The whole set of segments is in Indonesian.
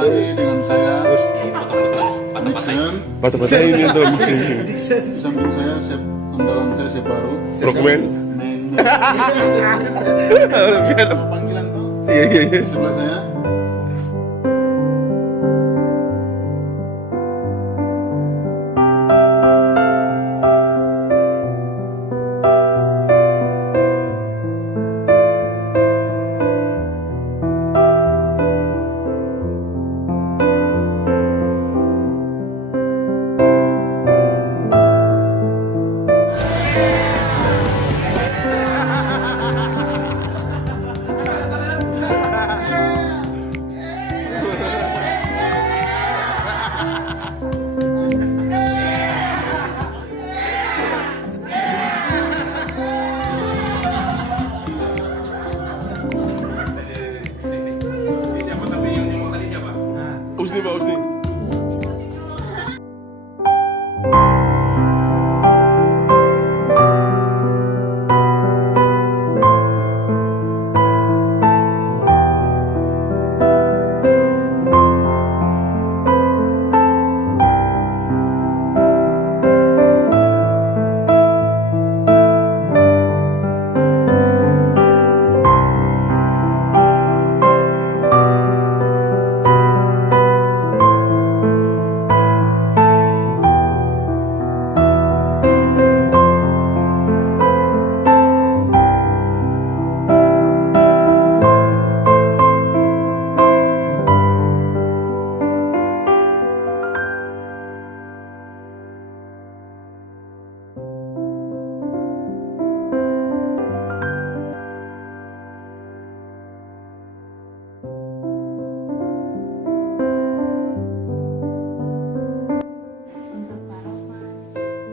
Lagi dengan saya Nixon. Foto-foto ini untuk musim. Di samping saya chef andalan saya chef baru. Rockman. Panggilan tuh. Iya. Di sebelah saya. Usni Pak Usni.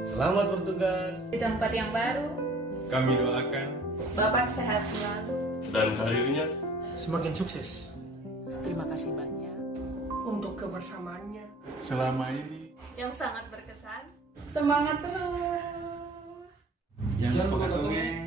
Selamat bertugas di tempat yang baru. Kami doakan Bapak sehat selalu Dan karirnya semakin sukses Terima kasih banyak untuk kebersamaannya Selama ini yang sangat berkesan. Semangat terus. Jangan lupa dongeng.